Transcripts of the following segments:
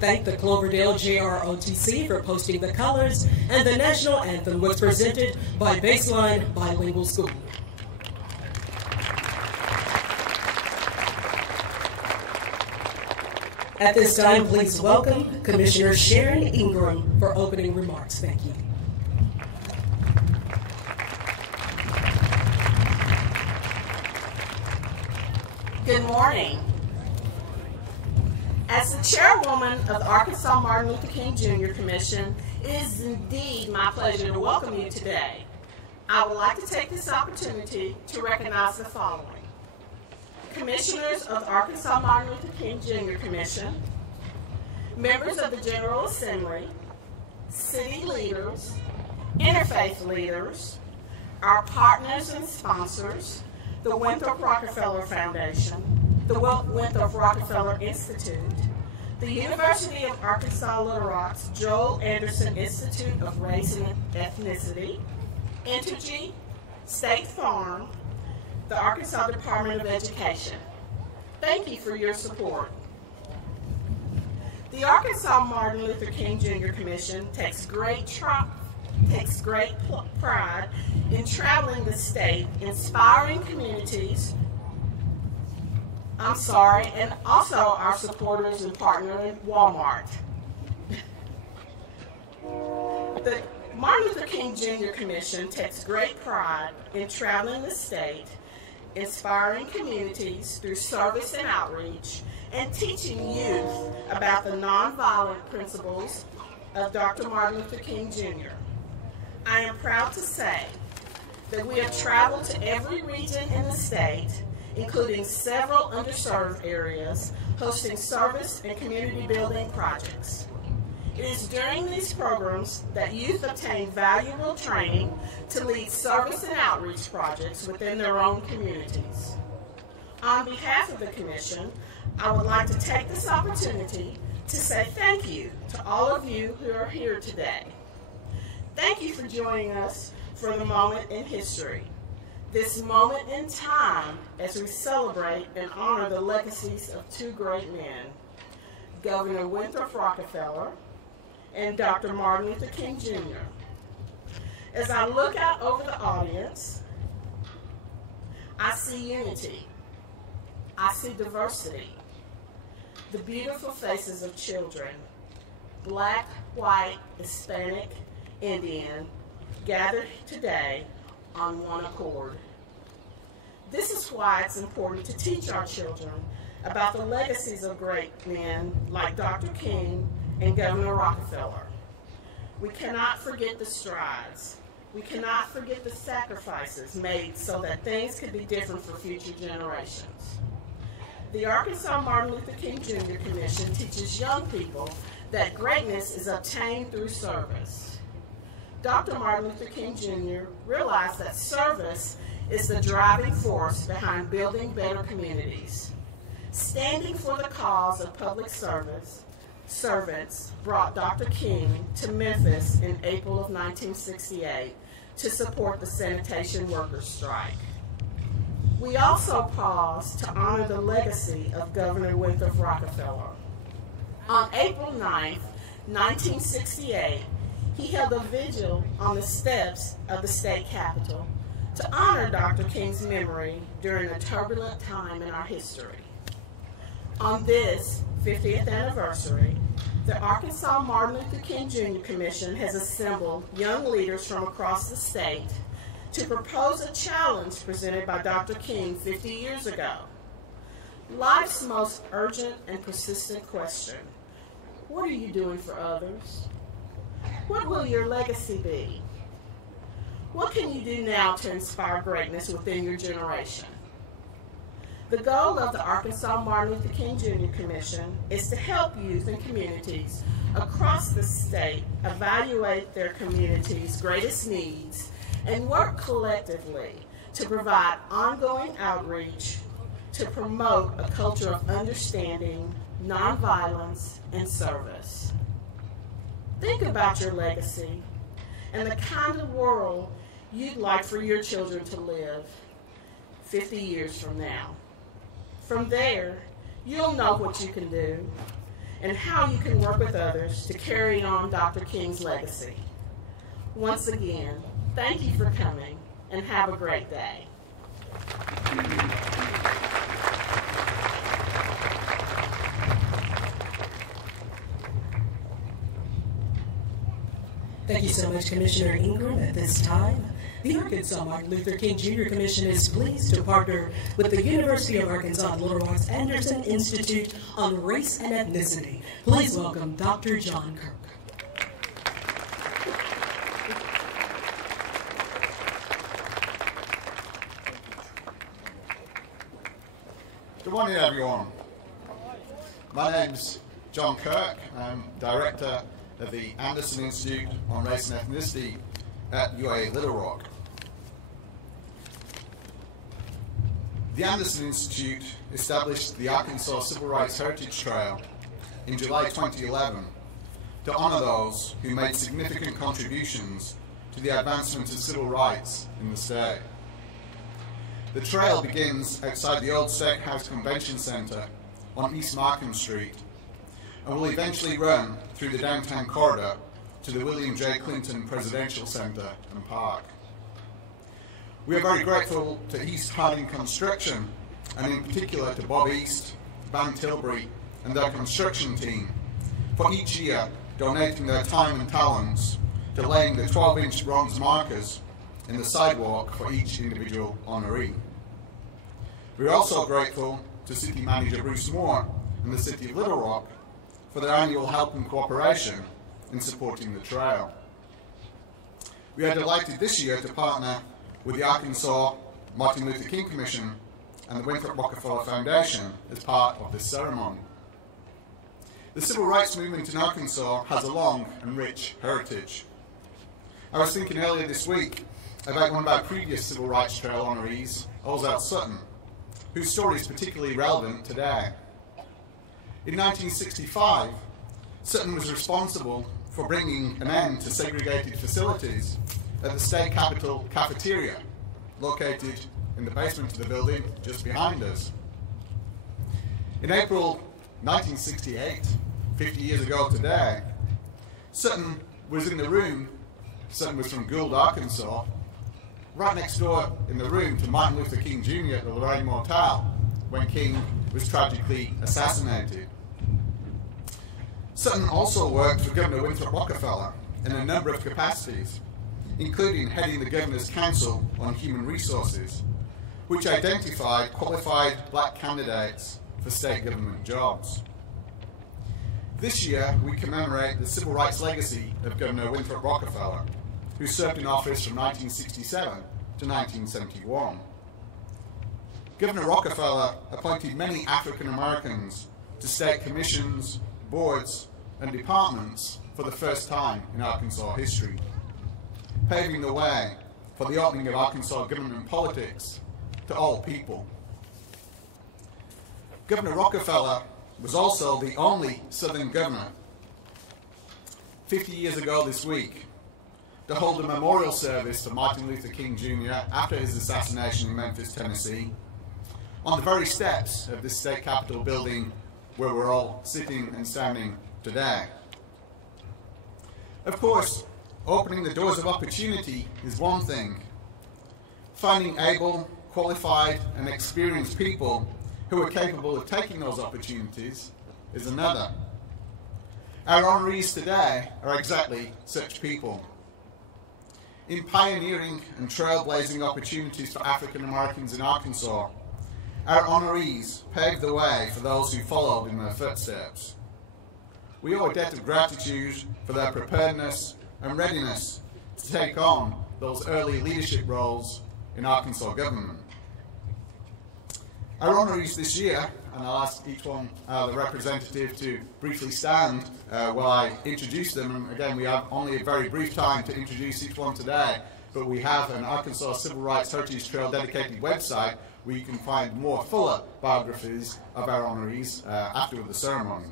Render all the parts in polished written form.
thank the Cloverdale JROTC for posting the colors, and the national anthem was presented by Baseline Bilingual School. At this time, please welcome Commissioner Sharon Ingram for opening remarks. Thank you. Good morning. As the chairwoman of the Arkansas Martin Luther King Jr. Commission, it is indeed my pleasure to welcome you today. I would like to take this opportunity to recognize the following: Commissioners of the Arkansas Martin Luther King Jr. Commission, members of the General Assembly, city leaders, interfaith leaders, our partners and sponsors, the Winthrop Rockefeller Foundation, the Winthrop Rockefeller Institute, the University of Arkansas Little Rock's Joel Anderson Institute of Race and Ethnicity, Entergy, State Farm, the Arkansas Department of Education. Thank you for your support. The Arkansas Martin Luther King Jr. Commission takes great pride in traveling the state, inspiring communities, and also our supporters and partner in Walmart. The Martin Luther King Jr. Commission takes great pride in traveling the state, inspiring communities through service and outreach, and teaching youth about the nonviolent principles of Dr. Martin Luther King Jr. I am proud to say that we have traveled to every region in the state, including several underserved areas, hosting service and community building projects. It is during these programs that youth obtain valuable training to lead service and outreach projects within their own communities. On behalf of the Commission, I would like to take this opportunity to say thank you to all of you who are here today. Thank you for joining us for the moment in history, this moment in time as we celebrate and honor the legacies of two great men, Governor Winthrop Rockefeller and Dr. Martin Luther King Jr. As I look out over the audience, I see unity, I see diversity, the beautiful faces of children, Black, white, Hispanic, Indian, gathered today on one accord. This is why it's important to teach our children about the legacies of great men like Dr. King and Governor Rockefeller. We cannot forget the strides. We cannot forget the sacrifices made so that things could be different for future generations. The Arkansas Martin Luther King Jr. Commission teaches young people that greatness is obtained through service. Dr. Martin Luther King Jr. realized that service is the driving force behind building better communities. Standing for the cause of public servants brought Dr. King to Memphis in April of 1968 to support the sanitation workers' strike. We also pause to honor the legacy of Governor Winthrop Rockefeller. On April 9th, 1968, he held a vigil on the steps of the state capitol to honor Dr. King's memory during a turbulent time in our history. On this 50th anniversary, the Arkansas Martin Luther King Jr. Commission has assembled young leaders from across the state to propose a challenge presented by Dr. King 50 years ago. Life's most urgent and persistent question: what are you doing for others? What will your legacy be? What can you do now to inspire greatness within your generation? The goal of the Arkansas Martin Luther King Jr. Commission is to help youth and communities across the state evaluate their community's greatest needs and work collectively to provide ongoing outreach to promote a culture of understanding, nonviolence, and service. Think about your legacy and the kind of world you'd like for your children to live 50 years from now. From there, you'll know what you can do, and how you can work with others to carry on Dr. King's legacy. Once again, thank you for coming, and have a great day. Thank you so much, Commissioner Ingram. At this time, the Arkansas Martin Luther King Jr. Commission is pleased to partner with the University of Arkansas Little Rock's Anderson Institute on Race and Ethnicity. Please welcome Dr. John Kirk. Good morning, everyone. My name's John Kirk. I'm Director of the Anderson Institute on Race and Ethnicity at UA Little Rock. The Anderson Institute established the Arkansas Civil Rights Heritage Trail in July 2011 to honor those who made significant contributions to the advancement of civil rights in the state. The trail begins outside the old State House Convention Center on East Markham Street and will eventually run through the downtown corridor to the William J. Clinton Presidential Center and Park. We are very grateful to East Harding Construction, and in particular to Bob East, Van Tilbury, and their construction team for each year donating their time and talents to laying the 12-inch bronze markers in the sidewalk for each individual honoree. We are also grateful to City Manager Bruce Moore and the City of Little Rock for their annual help and cooperation in supporting the trail. We are delighted this year to partner with the Arkansas Martin Luther King Commission and the Winthrop Rockefeller Foundation as part of this ceremony. The civil rights movement in Arkansas has a long and rich heritage. I was thinking earlier this week about one of our previous Civil Rights Trail honorees, Ozell Sutton, whose story is particularly relevant today. In 1965, Sutton was responsible for bringing an end to segregated facilities at the state capitol cafeteria, located in the basement of the building just behind us. In April 1968, 50 years ago today, Sutton was in the room. Sutton was from Gould, Arkansas, right next door in the room to Martin Luther King Jr. at the Lorraine Motel when King was tragically assassinated. Sutton also worked for Governor Winthrop Rockefeller in a number of capacities, including heading the Governor's Council on Human Resources, which identified qualified black candidates for state government jobs. This year, we commemorate the civil rights legacy of Governor Winthrop Rockefeller, who served in office from 1967 to 1971. Governor Rockefeller appointed many African Americans to state commissions, boards, and departments for the first time in Arkansas history, paving the way for the opening of Arkansas government politics to all people. Governor Rockefeller was also the only Southern governor 50 years ago this week to hold a memorial service for Martin Luther King Jr. after his assassination in Memphis, Tennessee, on the very steps of this state capitol building where we're all sitting and standing today. Of course, opening the doors of opportunity is one thing. Finding able, qualified, and experienced people who are capable of taking those opportunities is another. Our honorees today are exactly such people. In pioneering and trailblazing opportunities for African Americans in Arkansas, our honorees paved the way for those who followed in their footsteps. We owe a debt of gratitude for their preparedness and readiness to take on those early leadership roles in Arkansas government. Our honorees this year, and I'll ask each one, the representative, to briefly stand while I introduce them. And again, we have only a very brief time to introduce each one today, but we have an Arkansas Civil Rights Heritage Trail dedicated website where you can find more fuller biographies of our honorees after the ceremony.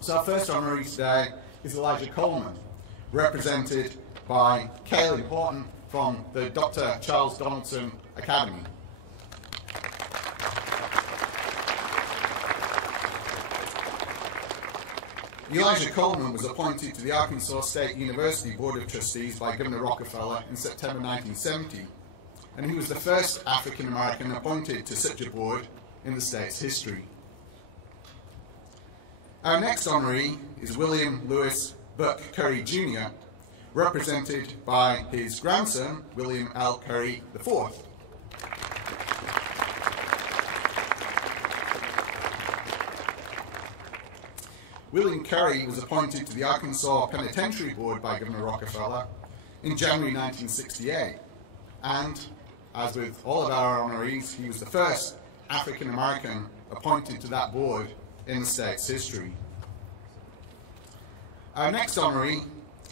So our first honoree today is Elijah Coleman, represented by Kaylin Horton from the Dr. Charles Donaldson Academy. Elijah Coleman was appointed to the Arkansas State University Board of Trustees by Governor Rockefeller in September 1970, and he was the first African American appointed to such a board in the state's history. Our next honoree is William Lewis Buck Curry Jr., represented by his grandson, William L. Curry IV. William Curry was appointed to the Arkansas Penitentiary Board by Governor Rockefeller in January 1968, and, as with all of our honorees, he was the first African American appointed to that board in the state's history. Our next honoree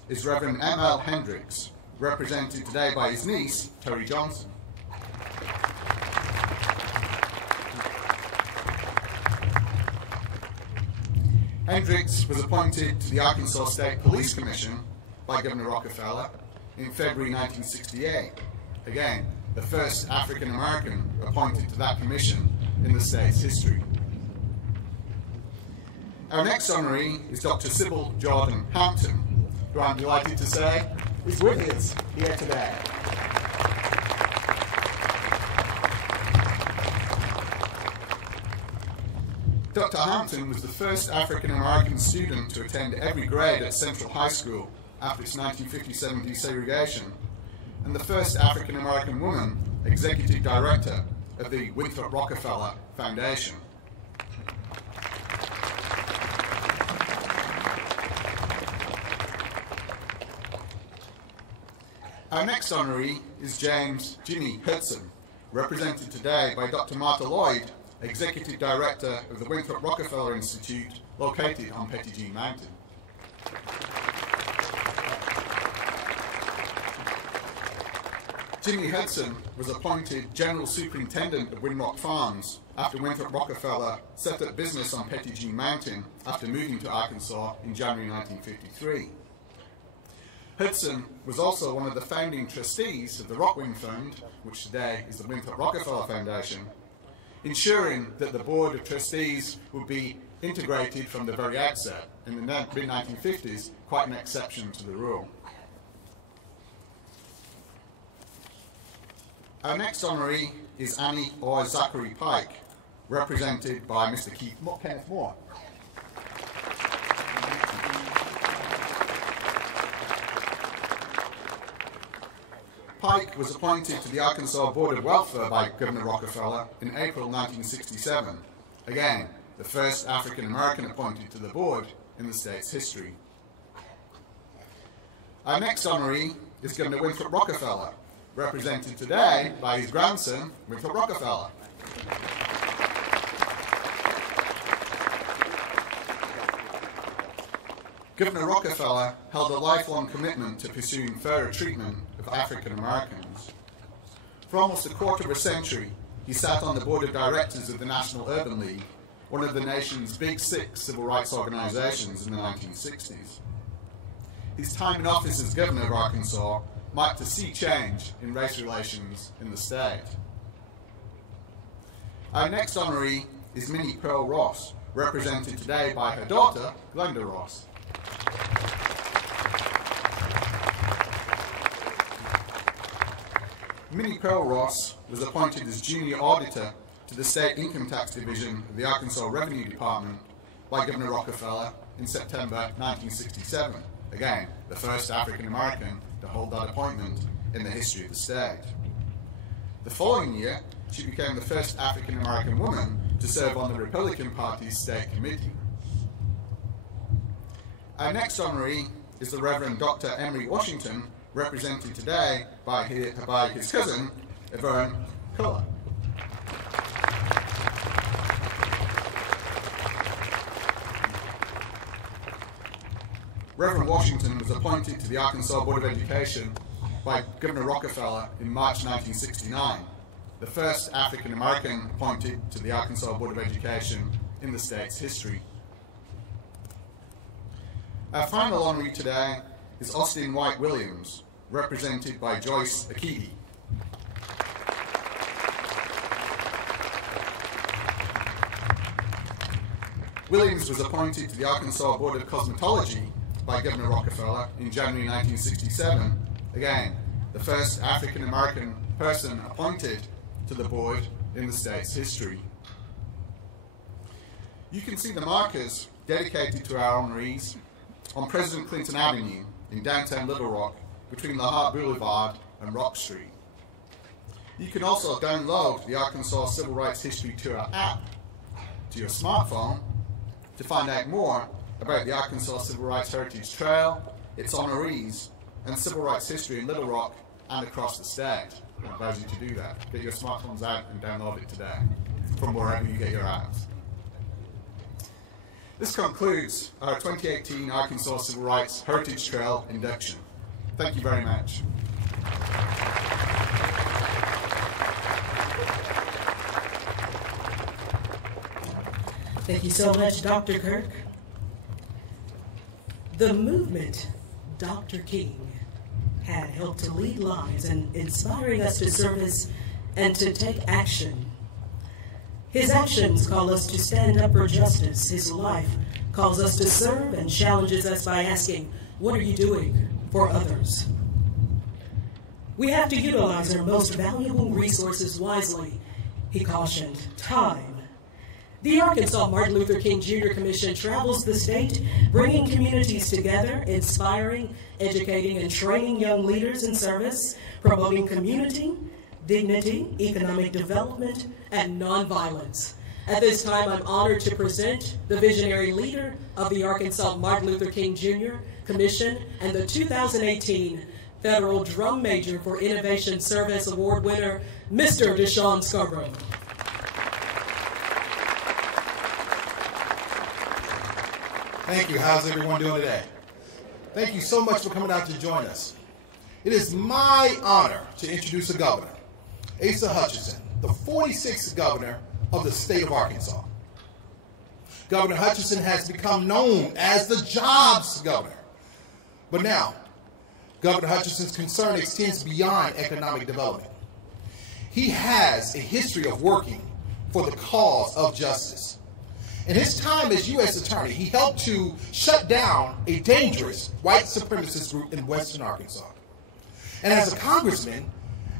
is Reverend M.L. Hendricks, represented today by his niece, Terry Johnson. Hendricks was appointed to the Arkansas State Police Commission by Governor Rockefeller in February 1968. Again, the first African American appointed to that commission in the state's history. Our next honoree is Dr. Sybil Jordan Hampton, who I'm delighted to say is with us here today. Dr. Hampton was the first African American student to attend every grade at Central High School after its 1957 desegregation, and the first African American woman executive director of the Winthrop Rockefeller Foundation. Our next honoree is James Jimmy Hudson, represented today by Dr. Martha Lloyd, Executive Director of the Winthrop Rockefeller Institute, located on Petty Jean Mountain. Jimmy Hudson was appointed General Superintendent of Winrock Farms after Winthrop Rockefeller set up business on Petty Jean Mountain after moving to Arkansas in January 1953. Hudson was also one of the founding trustees of the Rockwind Fund, which today is the Winthrop Rockefeller Foundation, ensuring that the Board of Trustees would be integrated from the very outset. In the mid-1950s, quite an exception to the rule. Our next honoree is Annie or Zachary Pike, represented by Mr. Kenneth Moore. Pike was appointed to the Arkansas Board of Welfare by Governor Rockefeller in April 1967. Again, the first African American appointed to the board in the state's history. Our next honoree is Governor Winthrop Rockefeller, represented today by his grandson, Winthrop Rockefeller. Governor Rockefeller held a lifelong commitment to pursuing fairer treatment of African Americans. For almost a quarter of a century, he sat on the board of directors of the National Urban League, one of the nation's big six civil rights organizations in the 1960s. His time in office as governor of Arkansas marked a sea change in race relations in the state. Our next honoree is Minnie Pearl Ross, represented today by her daughter, Glenda Ross. Minnie Pearl Ross was appointed as junior auditor to the State Income Tax Division of the Arkansas Revenue Department by Governor Rockefeller in September 1967. Again, the first African American to hold that appointment in the history of the state. The following year, she became the first African American woman to serve on the Republican Party's state committee. Our next honoree is the Reverend Dr. Emery Washington, represented today by his cousin, Yvonne Culler. Reverend Washington was appointed to the Arkansas Board of Education by Governor Rockefeller in March 1969, the first African American appointed to the Arkansas Board of Education in the state's history. Our final honoree today is Austin White Williams, represented by Joyce Akidi. Williams was appointed to the Arkansas Board of Cosmetology by Governor Rockefeller in January 1967. Again, the first African-American person appointed to the board in the state's history. You can see the markers dedicated to our honorees on President Clinton Avenue in downtown Little Rock between La Hart Boulevard and Rock Street. You can also download the Arkansas Civil Rights History Tour app to your smartphone to find out more about the Arkansas Civil Rights Heritage Trail, its honorees, and civil rights history in Little Rock and across the state. I advise you to do that. Get your smartphones out and download it today from wherever you get your apps. This concludes our 2018 Arkansas Civil Rights Heritage Trail induction. Thank you very much. Thank you so much, Dr. Kirk. The movement Dr. King had helped to lead lives and inspiring us to service and to take action. His actions call us to stand up for justice. His life calls us to serve and challenges us by asking, what are you doing for others? We have to utilize our most valuable resources wisely, he cautioned, time. The Arkansas Martin Luther King Jr. Commission travels the state, bringing communities together, inspiring, educating, and training young leaders in service, promoting community, dignity, economic development, and nonviolence. At this time, I'm honored to present the visionary leader of the Arkansas Martin Luther King Jr. Commission and the 2018 Federal Drum Major for Innovation Service Award winner, Mr. Deshaun Scarborough. Thank you. How's everyone doing today? Thank you so much for coming out to join us. It is my honor to introduce a governor, Asa Hutchinson, the 46th governor of the state of Arkansas. Governor Hutchinson has become known as the jobs governor. But now, Governor Hutchinson's concern extends beyond economic development. He has a history of working for the cause of justice. In his time as U.S. Attorney, he helped to shut down a dangerous white supremacist group in western Arkansas. And as a congressman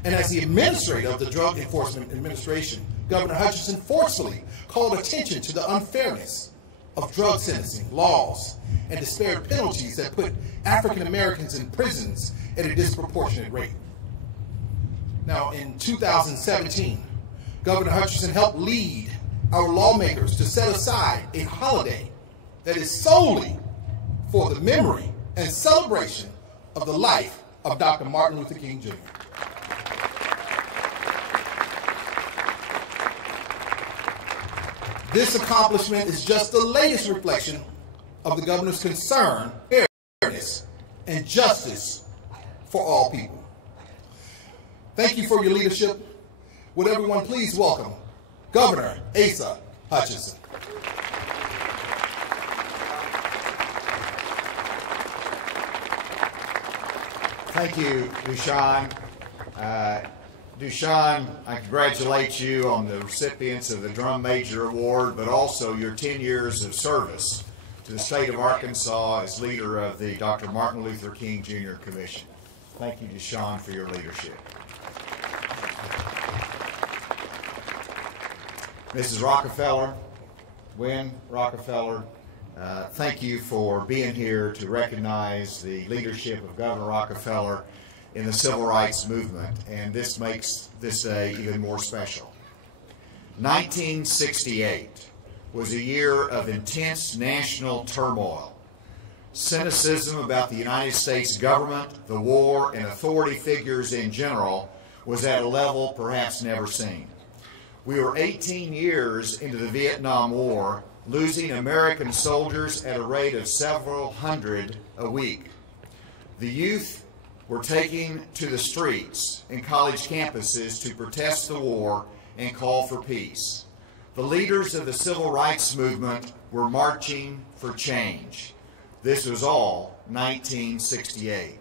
and as the administrator of the Drug Enforcement Administration, Governor Hutchinson forcefully called attention to the unfairness of drug sentencing laws and disparate penalties that put African Americans in prisons at a disproportionate rate. Now, in 2017, Governor Hutchinson helped lead our lawmakers to set aside a holiday that is solely for the memory and celebration of the life of Dr. Martin Luther King Jr. This accomplishment is just the latest reflection of the governor's concern, fairness, and justice for all people. Thank you for your leadership. Would everyone please welcome Governor Asa Hutchinson. Thank you, Deshaun. Deshaun, I congratulate you on the recipients of the Drum Major Award, but also your 10 years of service to the state of Arkansas as leader of the Dr. Martin Luther King Jr. Commission. Thank you, Deshaun, for your leadership. Mrs. Rockefeller, Gwen Rockefeller, thank you for being here to recognize the leadership of Governor Rockefeller in the civil rights movement, and this makes this day even more special. 1968 was a year of intense national turmoil. Cynicism about the United States government, the war, and authority figures in general was at a level perhaps never seen. We were 18 years into the Vietnam War, losing American soldiers at a rate of several hundred a week. The youth were taking to the streets and college campuses to protest the war and call for peace. The leaders of the civil rights movement were marching for change. This was all 1968.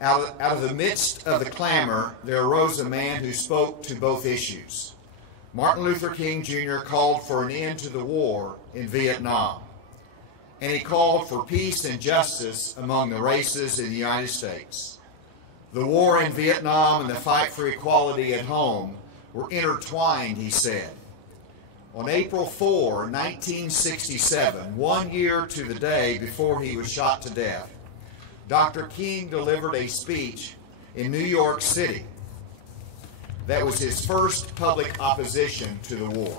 Out of the midst of the clamor, there arose a man who spoke to both issues. Martin Luther King Jr. called for an end to the war in Vietnam, and he called for peace and justice among the races in the United States. The war in Vietnam and the fight for equality at home were intertwined, he said. On April 4, 1967, 1 year to the day before he was shot to death, Dr. King delivered a speech in New York City that was his first public opposition to the war.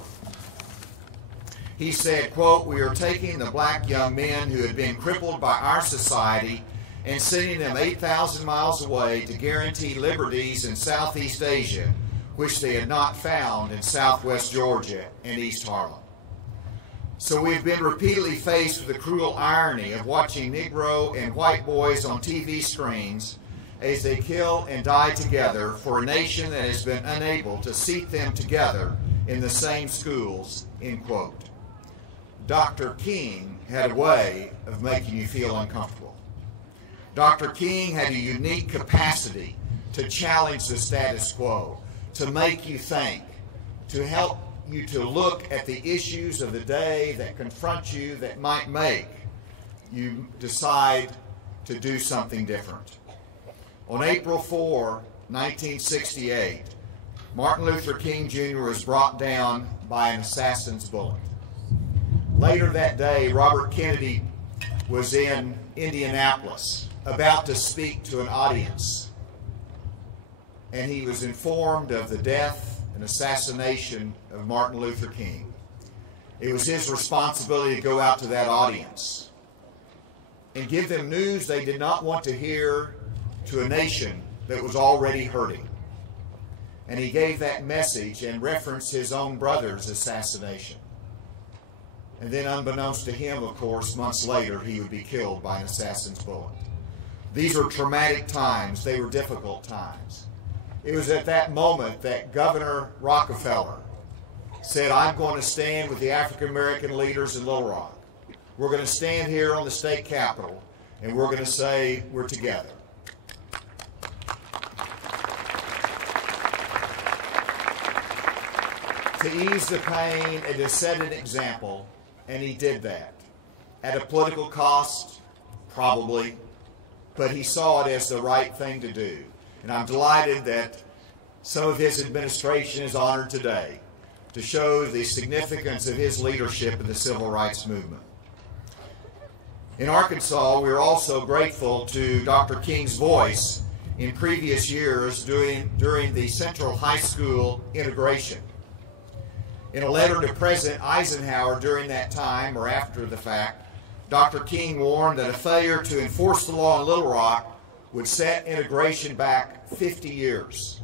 He said, quote, "We are taking the black young men who had been crippled by our society and sending them 8,000 miles away to guarantee liberties in Southeast Asia, which they had not found in Southwest Georgia and East Harlem. So we've been repeatedly faced with the cruel irony of watching Negro and white boys on TV screens as they kill and die together for a nation that has been unable to seat them together in the same schools," end quote. Dr. King had a way of making you feel uncomfortable. Dr. King had a unique capacity to challenge the status quo, to make you think, to help you to look at the issues of the day that confront you that might make you decide to do something different. On April 4, 1968, Martin Luther King Jr. was brought down by an assassin's bullet. Later that day, Robert Kennedy was in Indianapolis about to speak to an audience, and he was informed of the death and assassination of Martin Luther King. It was his responsibility to go out to that audience and give them news they did not want to hear to a nation that was already hurting. And he gave that message and referenced his own brother's assassination. And then, unbeknownst to him, of course, months later, he would be killed by an assassin's bullet. These were traumatic times. They were difficult times. It was at that moment that Governor Rockefeller said, "I'm going to stand with the African American leaders in Little Rock. We're going to stand here on the state capitol, and we're going to say we're together." To ease the pain and to set an example, and he did that. At a political cost, probably, but he saw it as the right thing to do. And I'm delighted that some of his administration is honored today to show the significance of his leadership in the civil rights movement. In Arkansas, we're also grateful to Dr. King's voice in previous years during the Central High School integration. In a letter to President Eisenhower during that time, or after the fact, Dr. King warned that a failure to enforce the law in Little Rock would set integration back 50 years.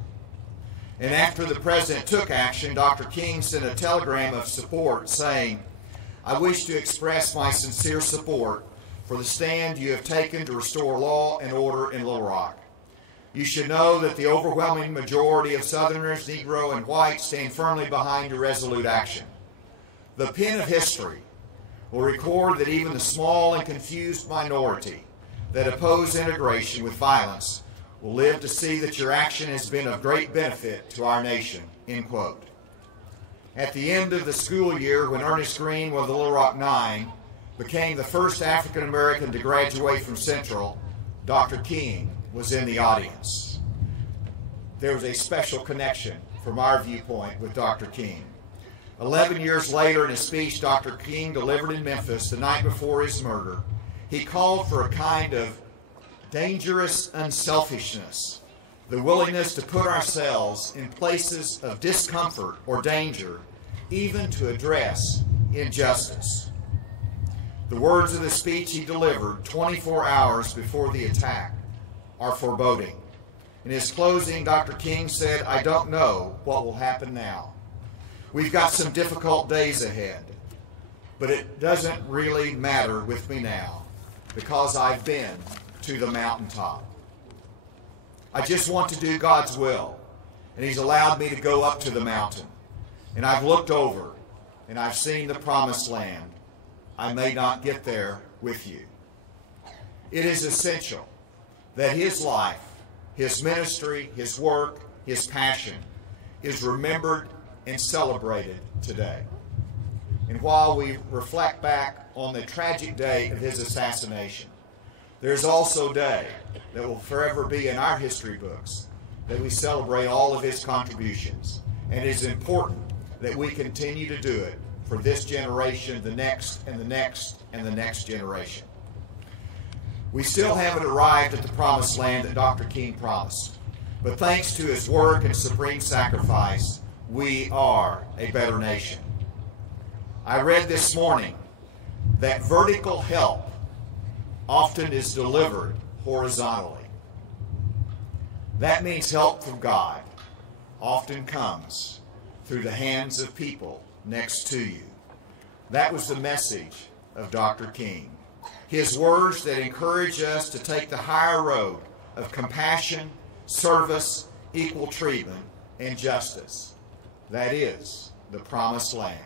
And after the president took action, Dr. King sent a telegram of support saying, "I wish to express my sincere support for the stand you have taken to restore law and order in Little Rock. You should know that the overwhelming majority of Southerners, Negro, and white stand firmly behind your resolute action. The pen of history will record that even the small and confused minority that oppose integration with violence will live to see that your action has been of great benefit to our nation," end quote. At the end of the school year, when Ernest Green of the Little Rock Nine became the first African American to graduate from Central, Dr. King was in the audience. There was a special connection from our viewpoint with Dr. King. 11 years later, in a speech Dr. King delivered in Memphis the night before his murder, he called for a kind of dangerous unselfishness, the willingness to put ourselves in places of discomfort or danger, even to address injustice. The words of the speech he delivered 24 hours before the attack are foreboding. In his closing, Dr. King said, "I don't know what will happen now. We've got some difficult days ahead, but it doesn't really matter with me now because I've been to the mountaintop. I just want to do God's will, and He's allowed me to go up to the mountain, and I've looked over, and I've seen the promised land. I may not get there with you." It is essential that his life, his ministry, his work, his passion is remembered and celebrated today. and while we reflect back on the tragic day of his assassination, there's also a day that will forever be in our history books that we celebrate all of his contributions. And it is important that we continue to do it for this generation, the next, and the next, and the next generation. We still haven't arrived at the promised land that Dr. King promised, but thanks to his work and supreme sacrifice, we are a better nation. I read this morning that vertical help often is delivered horizontally. That means help from God often comes through the hands of people next to you. That was the message of Dr. King. His words that encourage us to take the higher road of compassion, service, equal treatment, and justice. That is the promised land.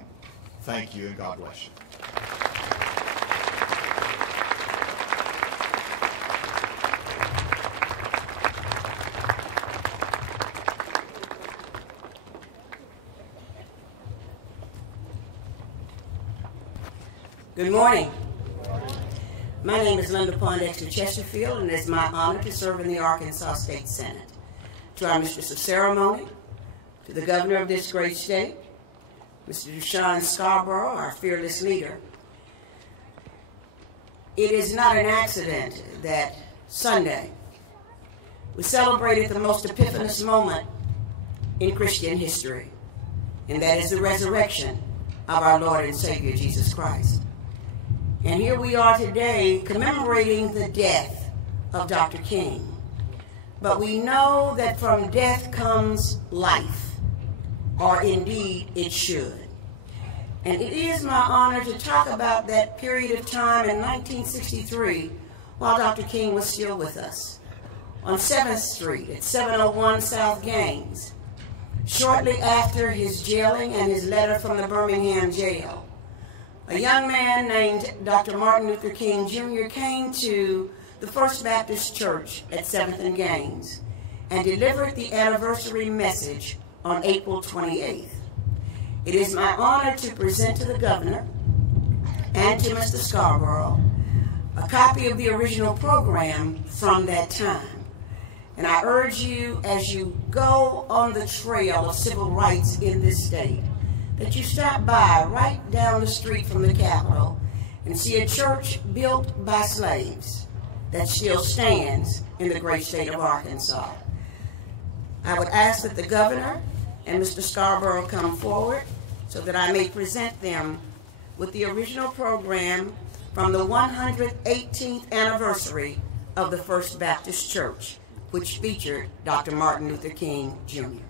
Thank you, and God bless you. Good morning. My name is Linda Pondexter Chesterfield, and it's my honor to serve in the Arkansas State Senate. To our Mistress of Ceremony, to the Governor of this great state, Mr. Deshaun Scarborough, our fearless leader. It is not an accident that Sunday we celebrated the most epiphanous moment in Christian history, and that is the resurrection of our Lord and Savior, Jesus Christ. And here we are today commemorating the death of Dr. King. But we know that from death comes life, or indeed it should. And it is my honor to talk about that period of time in 1963 while Dr. King was still with us. On 7th Street at 701 South Gaines, shortly after his jailing and his letter from the Birmingham jail, a young man named Dr. Martin Luther King Jr. came to the First Baptist Church at 7th and Gaines and delivered the anniversary message on April 28th. It is my honor to present to the Governor and to Mr. Scarborough a copy of the original program from that time. And I urge you, as you go on the trail of civil rights in this state, that you stop by right down the street from the Capitol and see a church built by slaves that still stands in the great state of Arkansas. I would ask that the Governor and Mr. Scarborough come forward so that I may present them with the original program from the 118th anniversary of the First Baptist Church, which featured Dr. Martin Luther King Jr.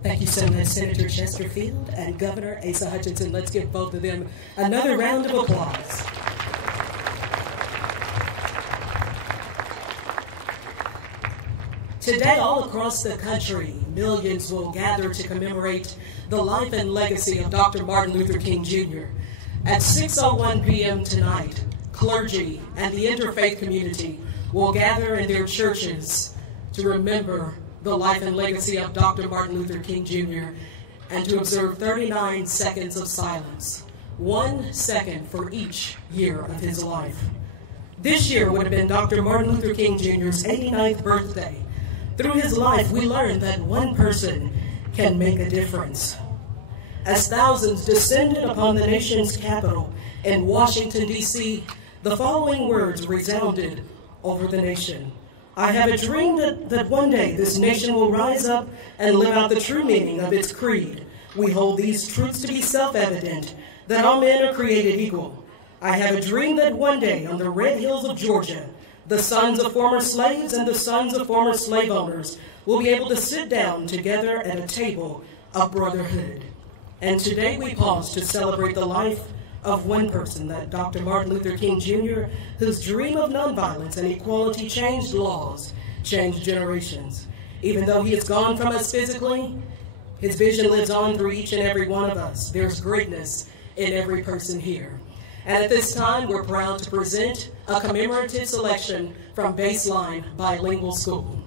Thank you so much, Senator Chesterfield and Governor Asa Hutchinson. Let's give both of them another round of applause. Today, all across the country, millions will gather to commemorate the life and legacy of Dr. Martin Luther King Jr. At 6:01 p.m. tonight, clergy and the interfaith community will gather in their churches to remember the life and legacy of Dr. Martin Luther King Jr. and to observe 39 seconds of silence, 1 second for each year of his life. This year would have been Dr. Martin Luther King Jr.'s 89th birthday. Through his life, we learned that one person can make a difference. As thousands descended upon the nation's capital in Washington, D.C., the following words resounded over the nation. I have a dream that one day this nation will rise up and live out the true meaning of its creed. We hold these truths to be self-evident, that all men are created equal. I have a dream that one day on the red hills of Georgia, the sons of former slaves and the sons of former slave owners will be able to sit down together at a table of brotherhood. And today we pause to celebrate the life of one person, that Dr. Martin Luther King Jr., whose dream of nonviolence and equality changed laws, changed generations. Even though he is gone from us physically, His vision lives on through each and every one of us. There's greatness in every person here. And at this time, we're proud to present a commemorative selection from Baseline Bilingual School.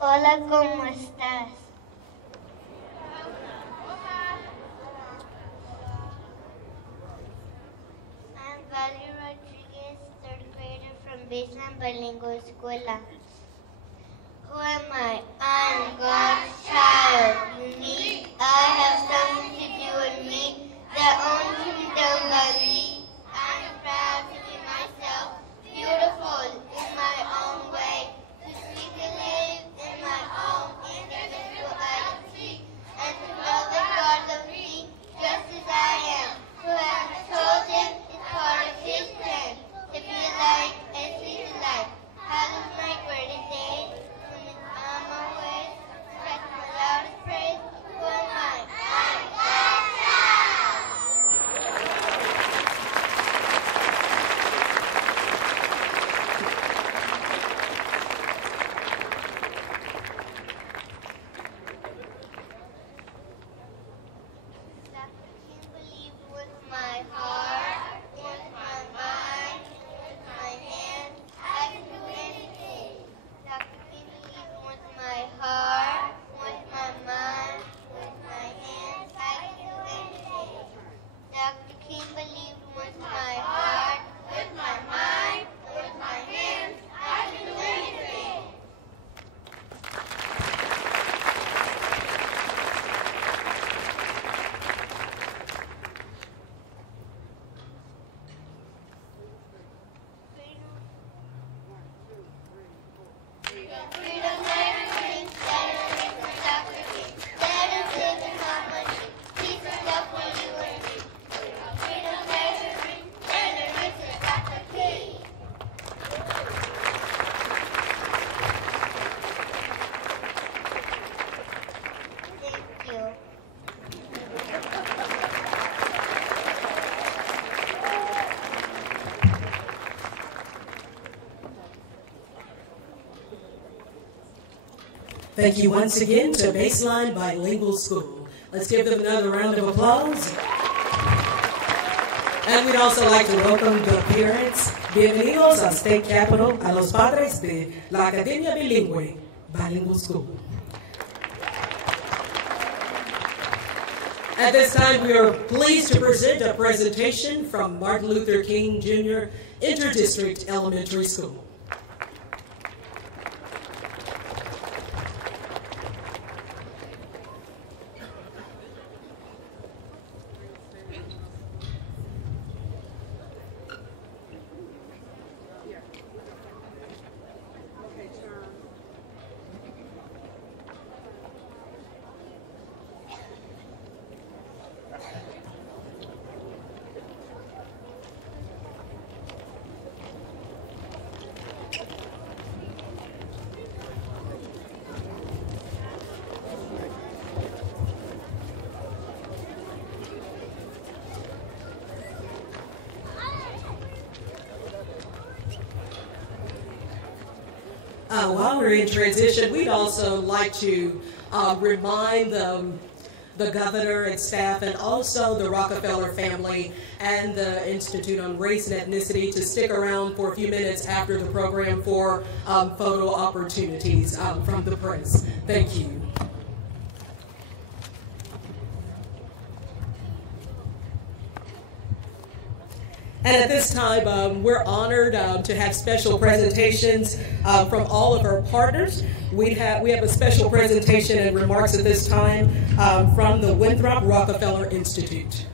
Hola, ¿cómo estás? I'm Valerie Rodriguez, third grader from Baseline Bilingual Escuela. Who am I? I'm God's child, unique. I have something to do with me that only can be done by me. I'm proud to be myself, beautiful in my own way, to seek and live in my own individual identity, and to know that God loves me just as I am. Who has chosen is part of His plan to be a light and see the light. Hallowed my greatest day. On my way, that's my loudest praise. Who am I? I'm God's child. Dr. King believed with my heart, with my mind, with my hands, I can do anything. Dr. King believed with my heart, with my mind, with my hands, I can do anything. Dr. King believed with my heart, with my mind, with my hands, I can do anything. Freedom, everything, let us live in Dr. King. Let us live in harmony. Peace and love for you and me. Freedom, everything, let us live in Dr. King. Thank you. Thank you once again to Baseline Bilingual School. Let's give them another round of applause. And we'd also like to welcome the parents. Bienvenidos al State Capitol, a los padres de la Academia Bilingüe, Bilingual School. At this time, we are pleased to present a presentation from Martin Luther King Jr. Interdistrict Elementary School. While we're in transition, we'd also like to remind the governor and staff and also the Rockefeller family and the Institute on Race and Ethnicity to stick around for a few minutes after the program for photo opportunities from the press. Thank you. And at this time, we're honored to have special presentations from all of our partners. We have a special presentation and remarks at this time from the Winthrop Rockefeller Institute.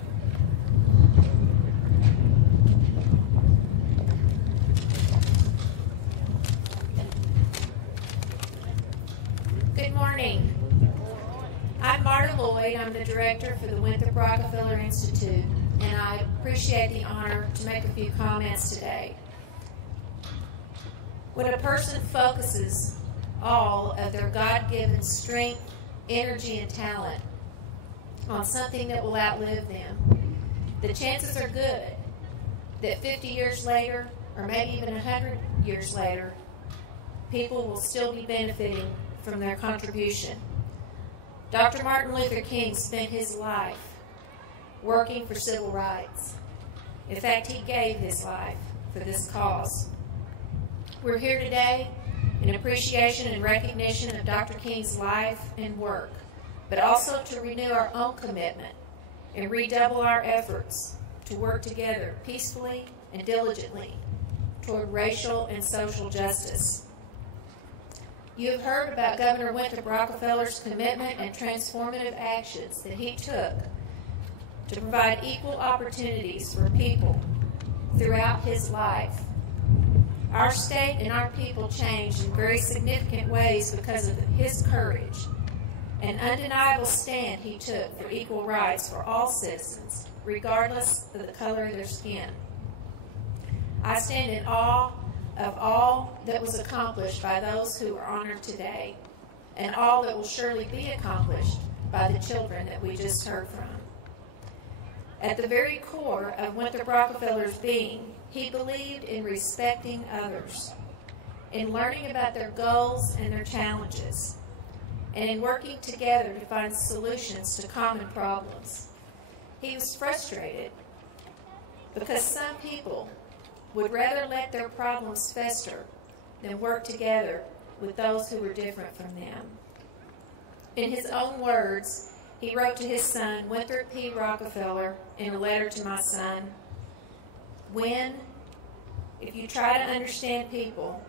Good morning. I'm Marta Lloyd. I'm the director for the Winthrop Rockefeller Institute, and I appreciate the honor to make a few comments today. When a person focuses all of their God-given strength, energy, and talent on something that will outlive them, the chances are good that 50 years later, or maybe even 100 years later, people will still be benefiting from their contribution. Dr. Martin Luther King spent his life working for civil rights. In fact, he gave his life for this cause. We're here today in appreciation and recognition of Dr. King's life and work, but also to renew our own commitment and redouble our efforts to work together peacefully and diligently toward racial and social justice. You have heard about Governor Winthrop Rockefeller's commitment and transformative actions that he took to provide equal opportunities for people throughout his life. Our state and our people changed in very significant ways because of his courage and undeniable stand he took for equal rights for all citizens, regardless of the color of their skin. I stand in awe of all that was accomplished by those who are honored today, and all that will surely be accomplished by the children that we just heard from. At the very core of Winthrop Rockefeller's being, he believed in respecting others, in learning about their goals and their challenges, and in working together to find solutions to common problems. He was frustrated because some people would rather let their problems fester than work together with those who were different from them. In his own words, he wrote to his son, Winthrop P. Rockefeller, in a letter to my son, if you try to understand people,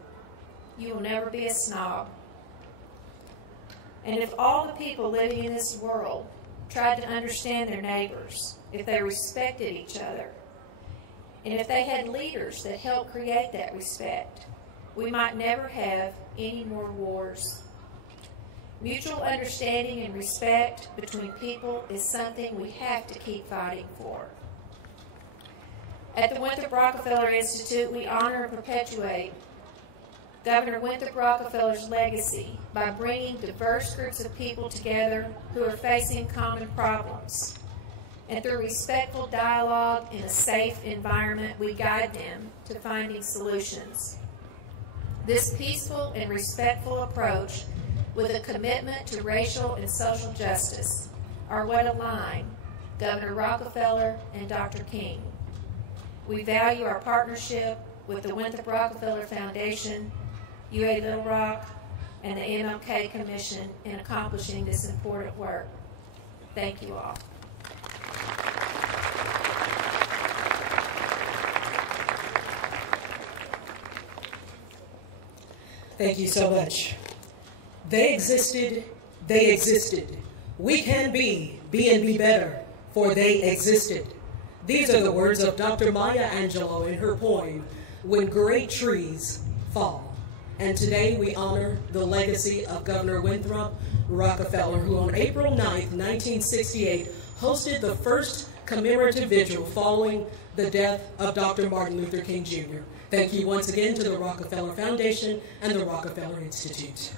you will never be a snob. And if all the people living in this world tried to understand their neighbors, if they respected each other, and if they had leaders that helped create that respect, we might never have any more wars. Mutual understanding and respect between people is something we have to keep fighting for. At the Winthrop Rockefeller Institute, we honor and perpetuate Governor Winthrop Rockefeller's legacy by bringing diverse groups of people together who are facing common problems. And through respectful dialogue in a safe environment, we guide them to finding solutions. This peaceful and respectful approach with a commitment to racial and social justice are what align Governor Rockefeller and Dr. King. We value our partnership with the Winthrop Rockefeller Foundation, UA Little Rock, and the MLK Commission in accomplishing this important work. Thank you all. Thank you so much. They existed, they existed. We can be and be better, for they existed. These are the words of Dr. Maya Angelou in her poem, When Great Trees Fall. And today we honor the legacy of Governor Winthrop Rockefeller, who on April 9th, 1968, hosted the first commemorative vigil following the death of Dr. Martin Luther King Jr. Thank you once again to the Rockefeller Foundation and the Rockefeller Institute.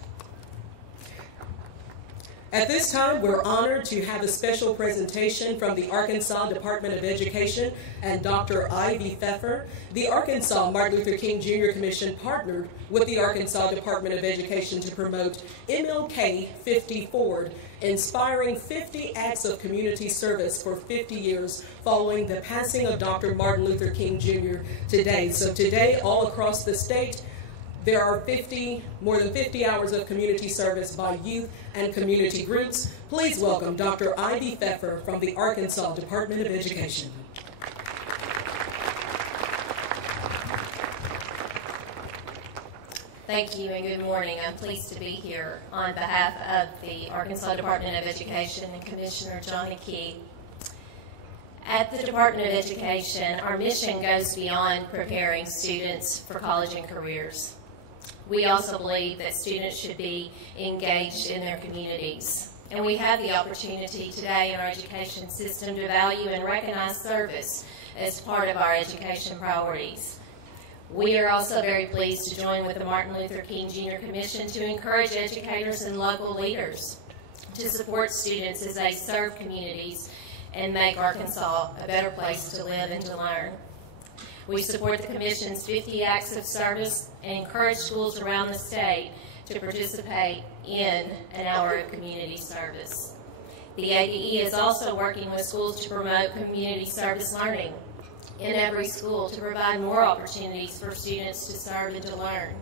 At this time, we're honored to have a special presentation from the Arkansas Department of Education and Dr. Ivy Pfeffer. The Arkansas Martin Luther King Jr. Commission partnered with the Arkansas Department of Education to promote MLK 50 Forward, inspiring 50 acts of community service for 50 years following the passing of Dr. Martin Luther King Jr. today. So today, all across the state, there are more than 50 hours of community service by youth and community groups. Please welcome Dr. Ivy Pfeffer from the Arkansas Department of Education. Thank you and good morning. I'm pleased to be here on behalf of the Arkansas Department of Education and Commissioner Johnny Key. At the Department of Education, our mission goes beyond preparing students for college and careers. We also believe that students should be engaged in their communities. And we have the opportunity today in our education system to value and recognize service as part of our education priorities. We are also very pleased to join with the Martin Luther King Jr. Commission to encourage educators and local leaders to support students as they serve communities and make Arkansas a better place to live and to learn. We support the Commission's 50 Acts of Service and encourage schools around the state to participate in an hour of community service. The ADE is also working with schools to promote community service learning in every school to provide more opportunities for students to serve and to learn.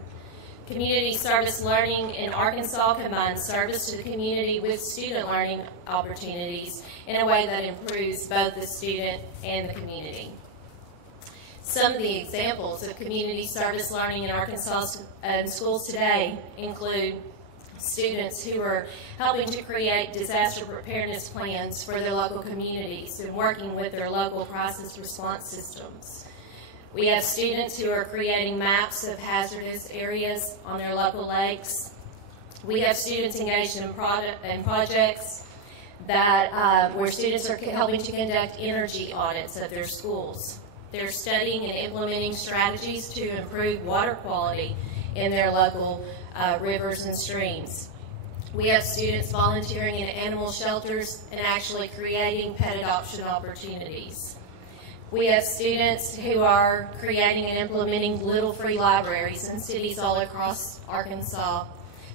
Community service learning in Arkansas combines service to the community with student learning opportunities in a way that improves both the student and the community. Some of the examples of community service learning in Arkansas schools today include students who are helping to create disaster preparedness plans for their local communities and working with their local crisis response systems. We have students who are creating maps of hazardous areas on their local lakes. We have students engaged in projects that where students are helping to conduct energy audits of their schools. They're studying and implementing strategies to improve water quality in their local rivers and streams. We have students volunteering in animal shelters and actually creating pet adoption opportunities. We have students who are creating and implementing little free libraries in cities all across Arkansas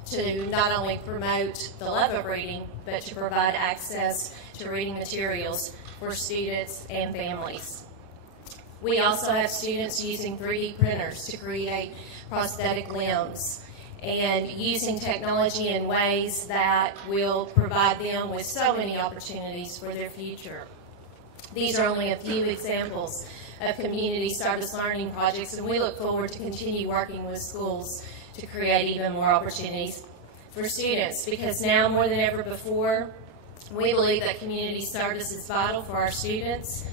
to not only promote the love of reading, but to provide access to reading materials for students and families. We also have students using 3D printers to create prosthetic limbs and using technology in ways that will provide them with so many opportunities for their future. These are only a few examples of community service learning projects, and we look forward to continue working with schools to create even more opportunities for students, because now more than ever before, we believe that community service is vital for our students,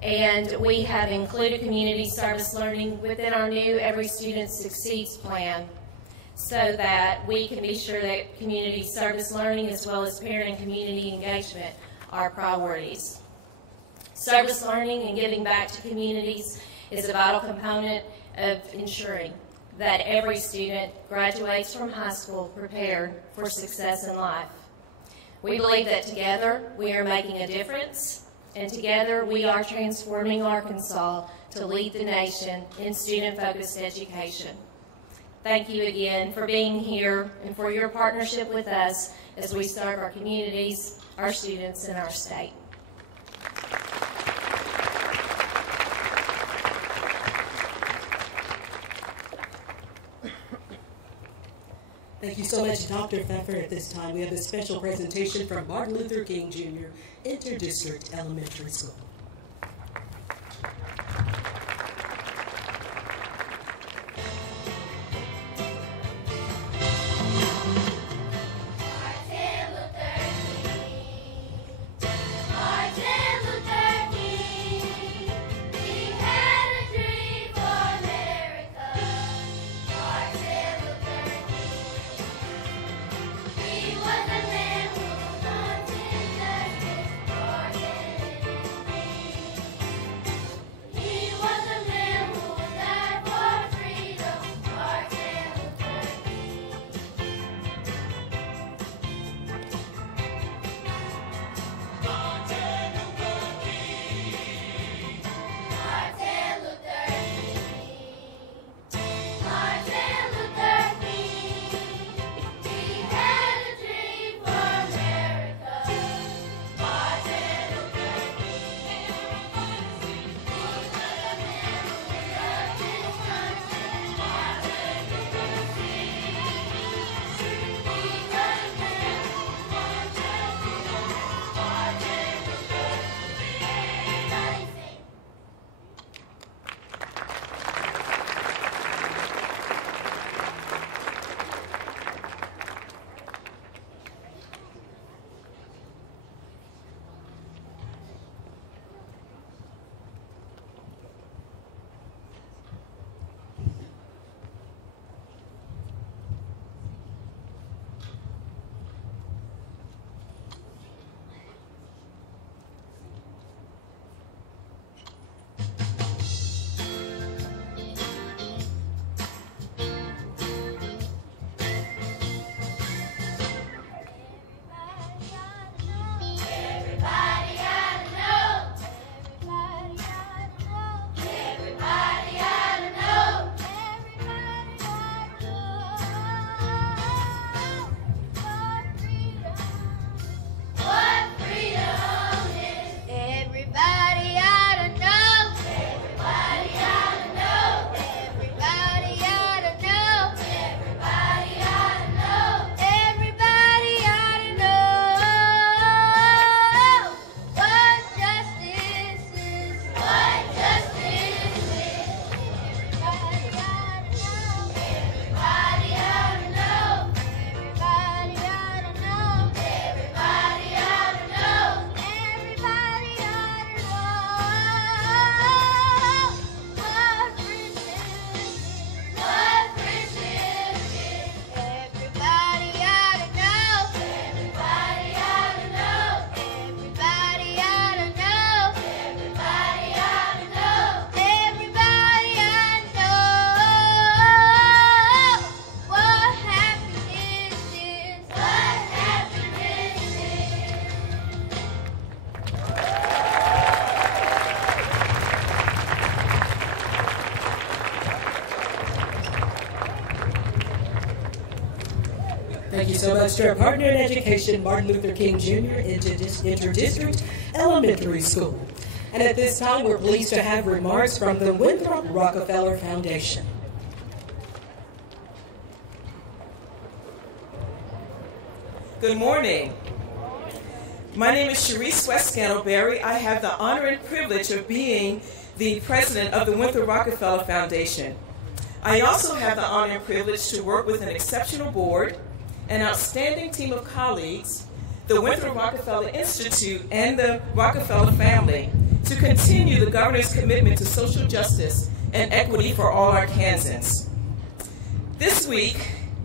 and we have included community service learning within our new Every Student Succeeds plan so that we can be sure that community service learning as well as parent and community engagement are priorities. Service learning and giving back to communities is a vital component of ensuring that every student graduates from high school prepared for success in life. We believe that together we are making a difference, and together we are transforming Arkansas to lead the nation in student-focused education. Thank you again for being here and for your partnership with us as we serve our communities, our students, and our state. Thank you so much, Dr. Pfeffer. At this time, we have a special presentation from Martin Luther King Jr. Interdistrict Elementary School. He was a man who wanted justice for Thank you so much to our partner in education, Martin Luther King Jr. Interdistrict Elementary School. And at this time, we're pleased to have remarks from the Winthrop Rockefeller Foundation. Good morning. My name is Sharice West Scantleberry. I have the honor and privilege of being the president of the Winthrop Rockefeller Foundation. I also have the honor and privilege to work with an exceptional board, an outstanding team of colleagues, the Winthrop Rockefeller Institute, and the Rockefeller family to continue the governor's commitment to social justice and equity for all Arkansans. This week,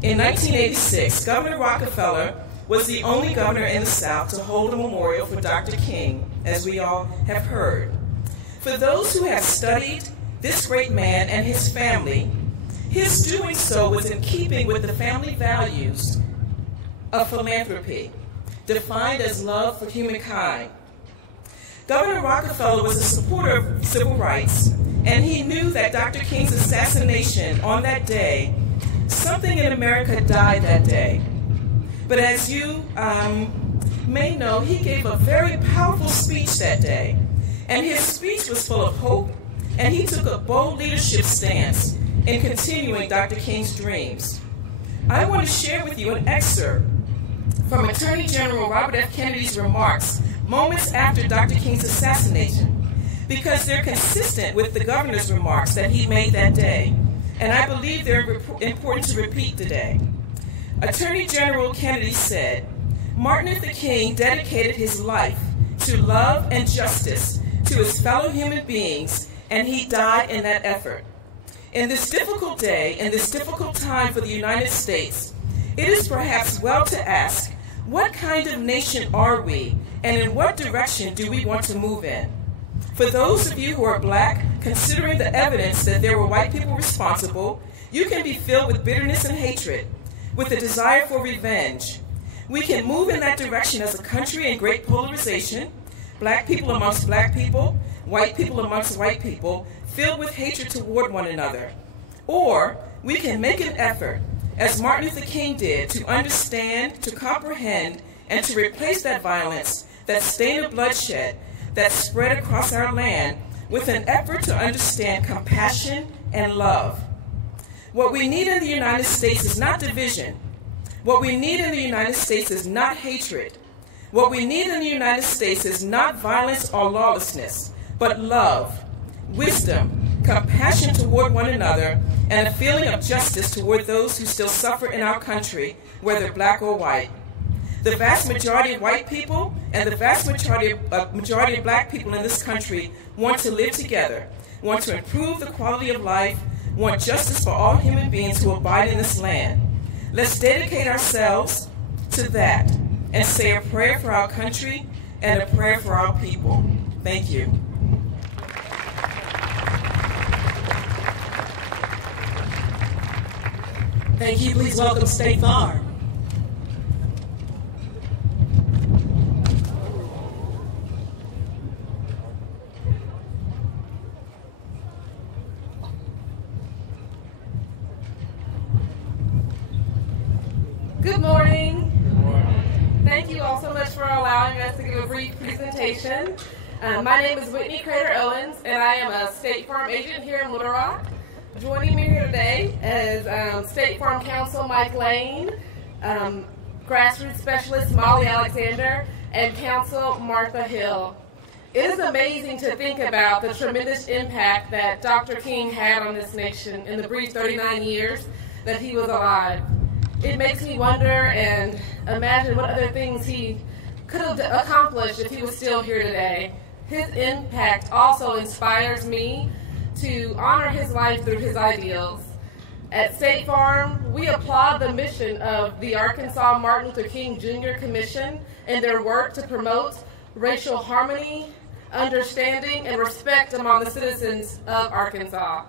in 1986, Governor Rockefeller was the only governor in the South to hold a memorial for Dr. King, as we all have heard. For those who have studied this great man and his family, his doing so was in keeping with the family values of philanthropy, defined as love for humankind. Governor Rockefeller was a supporter of civil rights, and he knew that Dr. King's assassination on that day, something in America died that day. But as you may know, he gave a very powerful speech that day. And his speech was full of hope, and he took a bold leadership stance in continuing Dr. King's dreams. I want to share with you an excerpt from Attorney General Robert F. Kennedy's remarks moments after Dr. King's assassination, because they're consistent with the governor's remarks that he made that day, and I believe they're important to repeat today. Attorney General Kennedy said, "Martin Luther King dedicated his life to love and justice to his fellow human beings, and he died in that effort. In this difficult day, in this difficult time for the United States, it is perhaps well to ask, what kind of nation are we, and in what direction do we want to move in? For those of you who are black, considering the evidence that there were white people responsible, you can be filled with bitterness and hatred, with a desire for revenge. We can move in that direction as a country in great polarization, black people amongst black people, white people amongst white people, filled with hatred toward one another. Or we can make an effort, as Martin Luther King did, to understand, to comprehend, and to replace that violence, that stain of bloodshed that spread across our land, with an effort to understand compassion and love. What we need in the United States is not division. What we need in the United States is not hatred. What we need in the United States is not violence or lawlessness, but love, wisdom, compassion toward one another, and a feeling of justice toward those who still suffer in our country, whether black or white. The vast majority of white people and the vast majority of black people in this country want to live together, want to improve the quality of life, want justice for all human beings who abide in this land. Let's dedicate ourselves to that and say a prayer for our country and a prayer for our people. Thank you. Thank you. Please welcome State Farm. Good morning. Thank you all so much for allowing us to give a brief presentation. My name is Whitney Crater Owens, and I am a State Farm agent here in Little Rock. Joining me here today is State Farm Counsel Mike Lane, Grassroots Specialist Molly Alexander, and Counsel Martha Hill. It is amazing to think about the tremendous impact that Dr. King had on this nation in the brief 39 years that he was alive. It makes me wonder and imagine what other things he could have accomplished if he was still here today. His impact also inspires me to honor his life through his ideals. At State Farm, we applaud the mission of the Arkansas Martin Luther King Jr. Commission and their work to promote racial harmony, understanding, and respect among the citizens of Arkansas.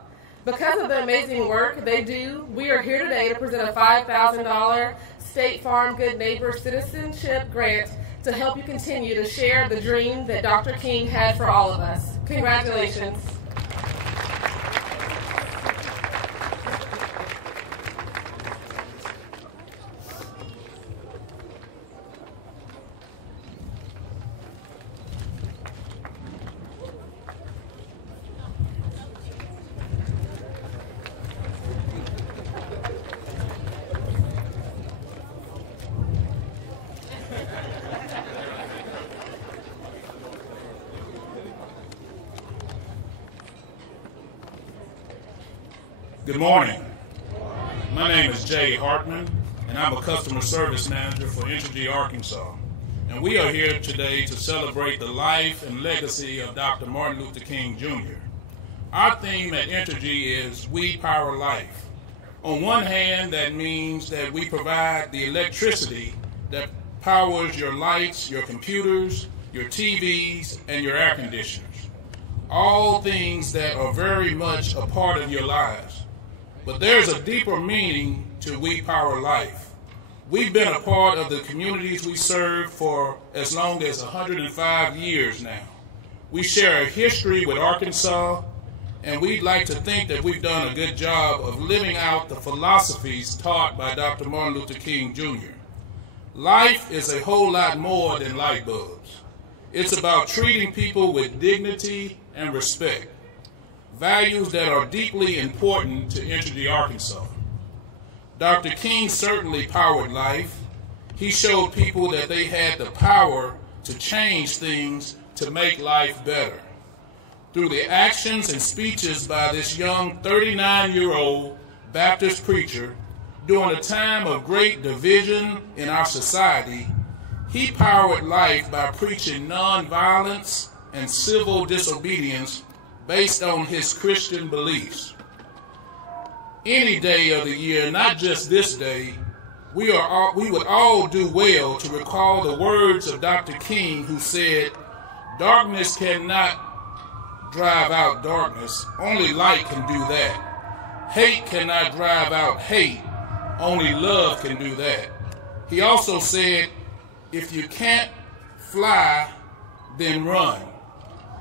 Because of the amazing work they do, we are here today to present a $5,000 State Farm Good Neighbor Citizenship Grant to help you continue to share the dream that Dr. King had for all of us. Congratulations. Good morning. My name is Jay Hartman, and I'm a customer service manager for Entergy Arkansas. And we are here today to celebrate the life and legacy of Dr. Martin Luther King Jr. Our theme at Entergy is We Power Life. On one hand, that means that we provide the electricity that powers your lights, your computers, your TVs, and your air conditioners. All things that are very much a part of your lives. But there's a deeper meaning to We Power Life. We've been a part of the communities we serve for as long as 105 years now. We share a history with Arkansas, and we'd like to think that we've done a good job of living out the philosophies taught by Dr. Martin Luther King Jr. Life is a whole lot more than light bulbs. It's about treating people with dignity and respect, values that are deeply important to Entergy Arkansas. Dr. King certainly powered life. He showed people that they had the power to change things to make life better. Through the actions and speeches by this young 39-year-old Baptist preacher during a time of great division in our society, he powered life by preaching nonviolence and civil disobedience based on his Christian beliefs. Any day of the year, not just this day, we would all do well to recall the words of Dr. King, who said, "Darkness cannot drive out darkness, only light can do that. Hate cannot drive out hate, only love can do that." He also said, "If you can't fly, then run.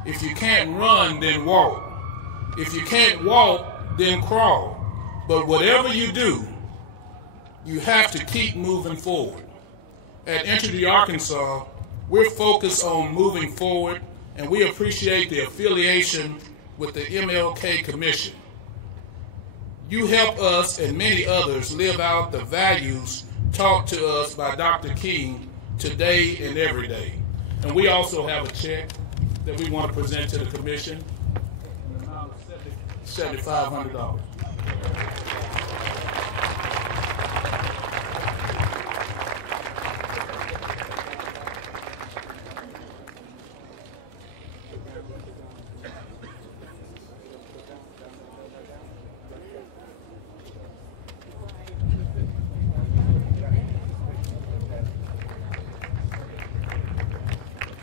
If you can't run, then walk. If you can't walk, then crawl. But whatever you do, you have to keep moving forward." At Entergy Arkansas, we're focused on moving forward, and we appreciate the affiliation with the MLK Commission. You help us and many others live out the values taught to us by Dr. King today and every day. And we also have a check that we want to present to the Commission in the amount of $7,500.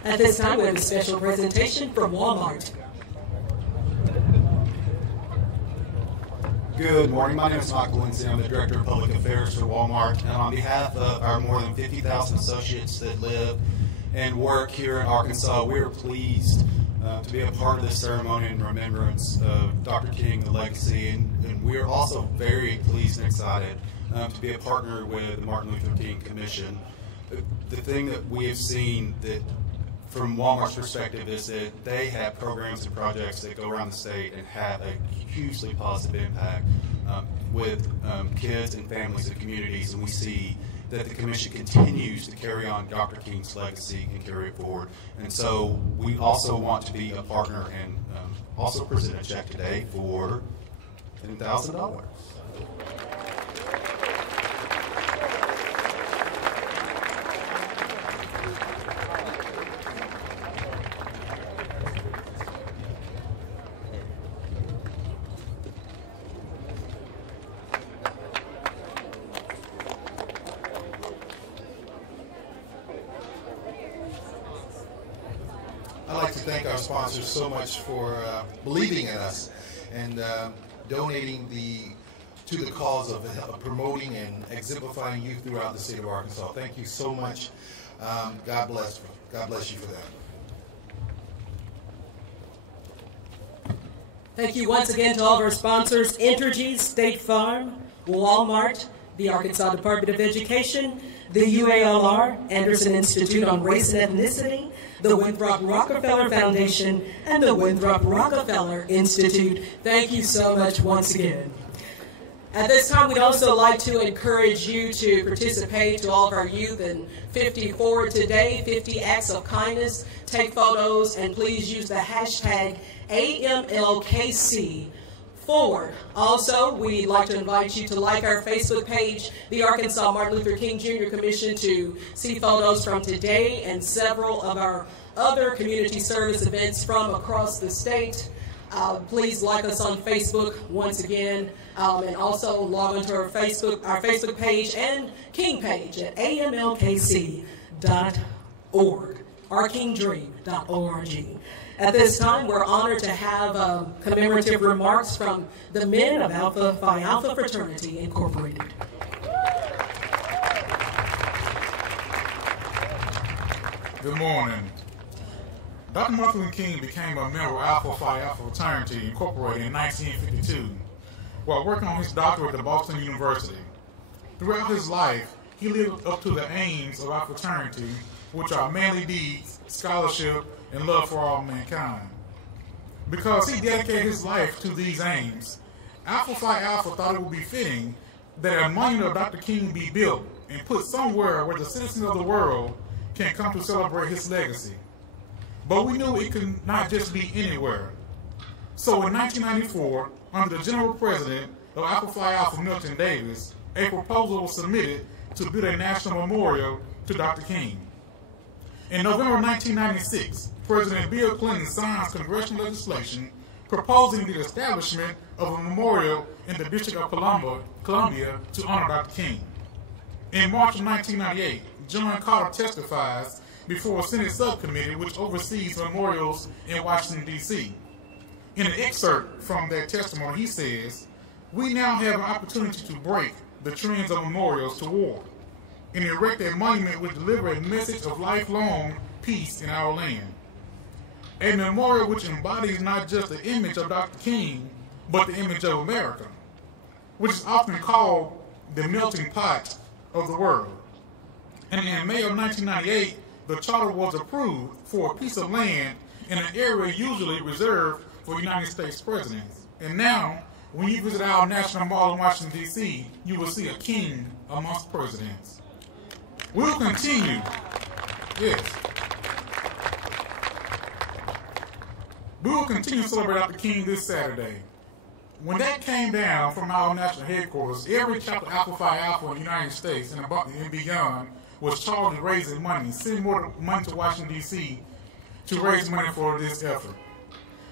At this time, we have a special presentation from Walmart. Good morning. My name is Michael Lindsay. I'm the Director of Public Affairs for Walmart. And on behalf of our more than 50,000 associates that live and work here in Arkansas, we are pleased to be a part of this ceremony in remembrance of Dr. King, the legacy. And we are also very pleased and excited to be a partner with the Martin Luther King Commission. The thing that we have seen that from Walmart's perspective is that they have programs and projects that go around the state and have a hugely positive impact with kids and families and communities, and we see that the Commission continues to carry on Dr. King's legacy and carry it forward. And so we also want to be a partner and also present a check today for $10,000. I'd like to thank our sponsors so much for believing in us and donating to the cause of promoting and exemplifying youth throughout the state of Arkansas. Thank you so much. God bless you for that. Thank you once again to all of our sponsors: Entergy, State Farm, Walmart, the Arkansas Department of Education, the UALR, Anderson Institute on Race and Ethnicity, the Winthrop Rockefeller Foundation, and the Winthrop Rockefeller Institute. Thank you so much once again. At this time, we'd also like to encourage you to participate, to all of our youth, in 50 Forward Today, 50 Acts of Kindness. Take photos, and please use the hashtag AMLKC forward. Also, we'd like to invite you to like our Facebook page, the Arkansas Martin Luther King Jr. Commission, to see photos from today and several of our other community service events from across the state. Please like us on Facebook once again, and also log onto our Facebook page and King page at amlkc.org, ourkingdream.org. At this time, we're honored to have commemorative remarks from the men of Alpha Phi Alpha Fraternity Incorporated. Good morning. Dr. Martin Luther King became a member of Alpha Phi Alpha Fraternity Incorporated in 1952 while working on his doctorate at Boston University. Throughout his life, he lived up to the aims of our fraternity, which are manly deeds, scholarship, and love for all mankind. Because he dedicated his life to these aims, Alpha Phi Alpha thought it would be fitting that a monument of Dr. King be built and put somewhere where the citizens of the world can come to celebrate his legacy. But we knew it could not just be anywhere. So in 1994, under the General President of Alpha Phi Alpha, Milton Davis, a proposal was submitted to build a national memorial to Dr. King. In November 1996, President Bill Clinton signed congressional legislation proposing the establishment of a memorial in the District of Columbia to honor Dr. King. In March of 1998, John Carter testifies before a Senate subcommittee which oversees memorials in Washington, D.C. In an excerpt from that testimony, he says, "We now have an opportunity to break the trends of memorials to war and erect a monument which delivers a message of lifelong peace in our land. A memorial which embodies not just the image of Dr. King, but the image of America, which is often called the melting pot of the world." And in May of 1998, the charter was approved for a piece of land in an area usually reserved for United States presidents. And now, when you visit our National Mall in Washington, D.C., you will see a king amongst presidents. We will continue, yes. We will continue to celebrate Dr. King this Saturday. When that came down from our national headquarters, every chapter of Alpha Phi Alpha in the United States and beyond was charged with raising money, sending more money to Washington, D.C. to raise money for this effort.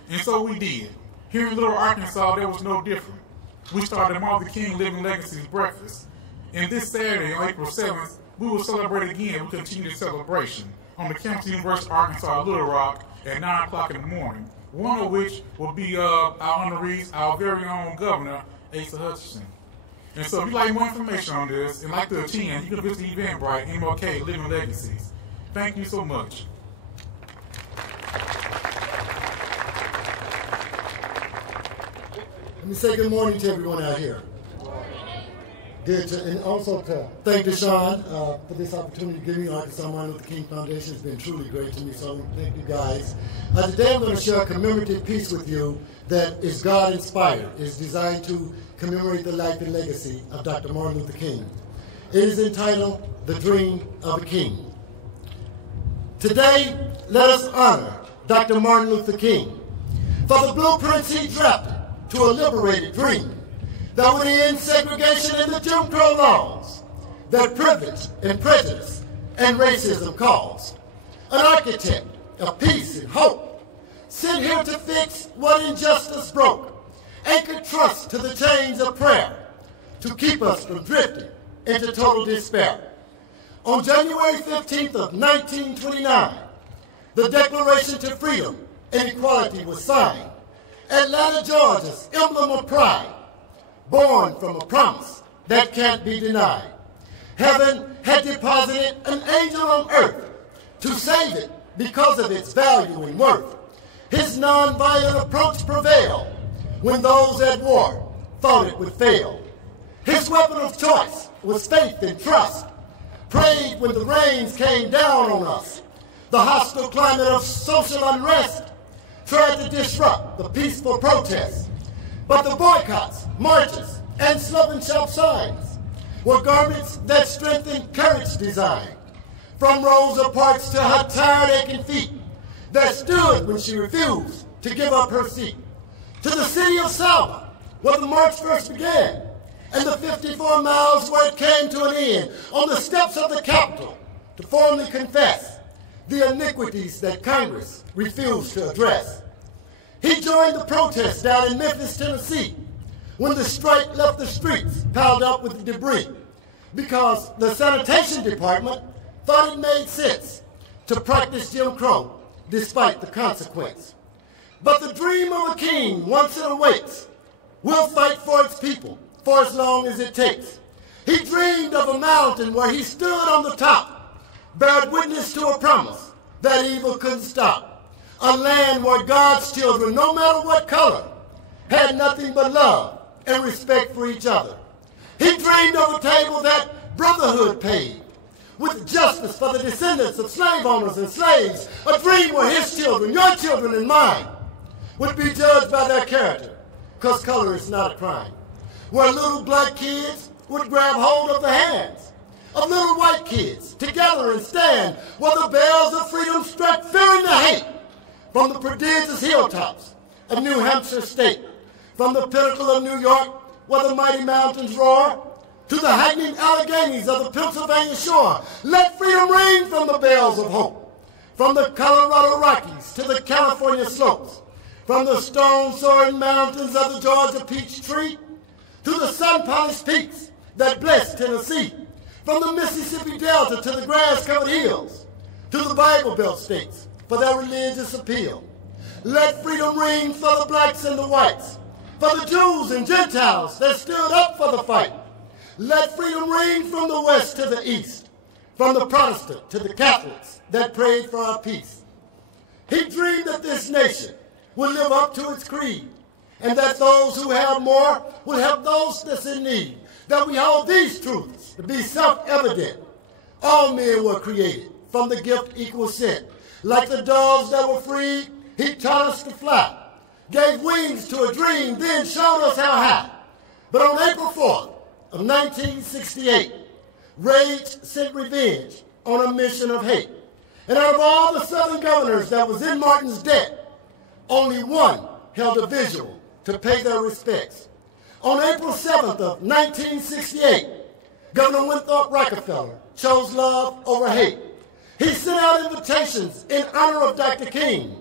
And so we did. Here in Little Arkansas, there was no different. We started Martin Luther King Living Legacies Breakfast. And this Saturday, on April 7th, we will celebrate again. We'll continue the celebration on the campus of University of Arkansas, Little Rock, at 9 o'clock in the morning, one of which will be our honorees, our very own Governor, Asa Hutchinson. And so if you'd like more information on this and like to attend, you can visit Eventbrite, MLK, Living Legacies. Thank you so much. Let me say good morning to everyone out here. Good, and also to thank Deshaun for this opportunity to give me Arkansas Martin Luther King Foundation. It's been truly great to me, so thank you guys. Today I'm going to share a commemorative piece with you that is God-inspired. It is designed to commemorate the life and legacy of Dr. Martin Luther King. It is entitled, "The Dream of a King." Today, let us honor Dr. Martin Luther King for the blueprints he drafted to a liberated dream that would end segregation and the Jim Crow laws that privilege and prejudice and racism caused. An architect of peace and hope, sent here to fix what injustice broke, anchored trust to the chains of prayer to keep us from drifting into total despair. On January 15th of 1929, the Declaration to Freedom and Equality was signed. Atlanta, Georgia's emblem of pride, born from a promise that can't be denied. Heaven had deposited an angel on earth to save it because of its value and worth. His nonviolent approach prevailed when those at war thought it would fail. His weapon of choice was faith and trust, prayed when the rains came down on us. The hostile climate of social unrest tried to disrupt the peaceful protests. But the boycotts, marches, and slip and shop signs were garments that strengthened courage design. From Rosa Parks to her tired aching feet that stood when she refused to give up her seat. To the city of Selma, where the march first began, and the 54 miles where it came to an end, on the steps of the Capitol, to formally confess the iniquities that Congress refused to address. He joined the protests down in Memphis, Tennessee, when the strike left the streets piled up with debris, because the sanitation department thought it made sense to practice Jim Crow despite the consequence. But the dream of a king, once it awakes, will fight for its people for as long as it takes. He dreamed of a mountain where he stood on the top, bared witness to a promise that evil couldn't stop. A land where God's children, no matter what color, had nothing but love and respect for each other. He dreamed of a table that brotherhood paid, with justice for the descendants of slave owners and slaves, a dream where his children, your children and mine, would be judged by their character, because color is not a crime. Where little black kids would grab hold of the hands of little white kids together and stand where the bells of freedom struck fear and hate from the prodigious hilltops of New Hampshire state, from the pinnacle of New York where the mighty mountains roar, to the heightening Alleghanies of the Pennsylvania shore. Let freedom ring from the bells of hope, from the Colorado Rockies to the California slopes, from the stone-soaring mountains of the Georgia peach tree to the sun-polished peaks that bless Tennessee, from the Mississippi Delta to the grass-covered hills, to the Bible Belt states for their religious appeal. Let freedom ring for the blacks and the whites, for the Jews and Gentiles that stood up for the fight. Let freedom ring from the west to the east, from the Protestant to the Catholics that prayed for our peace. He dreamed that this nation would live up to its creed, and that those who have more will help those that's in need, that we hold these truths to be self-evident. All men were created from the gift equal sent. Like the doves that were freed, he taught us to fly, gave wings to a dream, then showed us how high. But on April 4th of 1968, rage sent revenge on a mission of hate. And out of all the Southern governors that was in Martin's debt, only one held a vigil to pay their respects. On April 7th of 1968, Governor Winthrop Rockefeller chose love over hate. He sent out invitations in honor of Dr. King,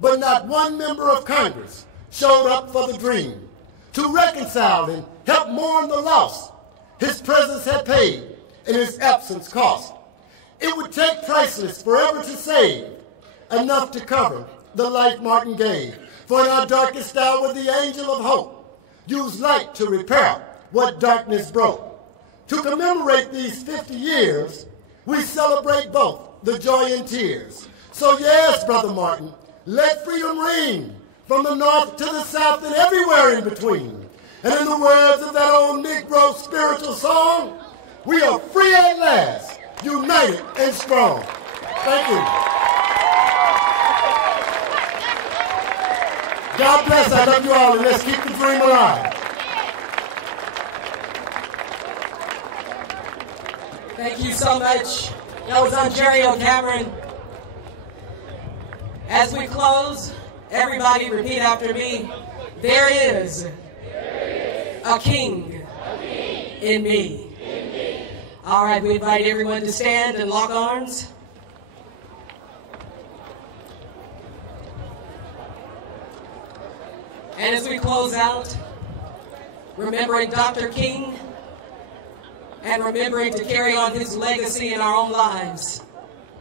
but not one member of Congress showed up for the dream to reconcile and help mourn the loss his presence had paid and his absence cost. It would take priceless forever to save, enough to cover the life Martin gave. For in our darkest hour, the angel of hope used light to repair what darkness broke. To commemorate these 50 years, we celebrate both the joy and tears. So yes, Brother Martin, let freedom ring from the north to the south and everywhere in between. And in the words of that old Negro spiritual song, we are free at last, united and strong. Thank you. God bless. I love you all, and let's keep the dream alive. Thank you so much. That was Ontario Cameron. As we close, everybody repeat after me. There is a king in me. All right, we invite everyone to stand and lock arms. And as we close out, remembering Dr. King and remembering to carry on his legacy in our own lives,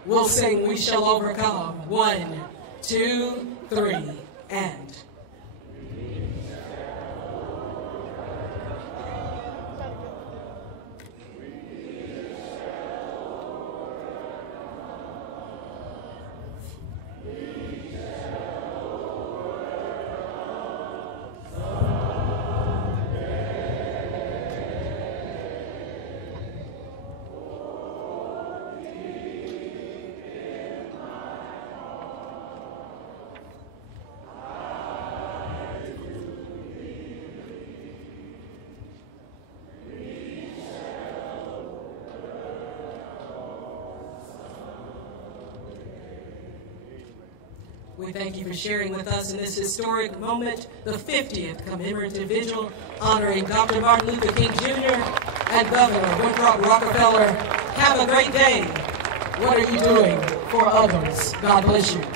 we'll sing We Shall Overcome. 1, 2, 3, and... We thank you for sharing with us in this historic moment, the 50th Commemorative Vigil, honoring Dr. Martin Luther King Jr. and Governor Winthrop Rockefeller. Have a great day. What are you doing for others? God bless you.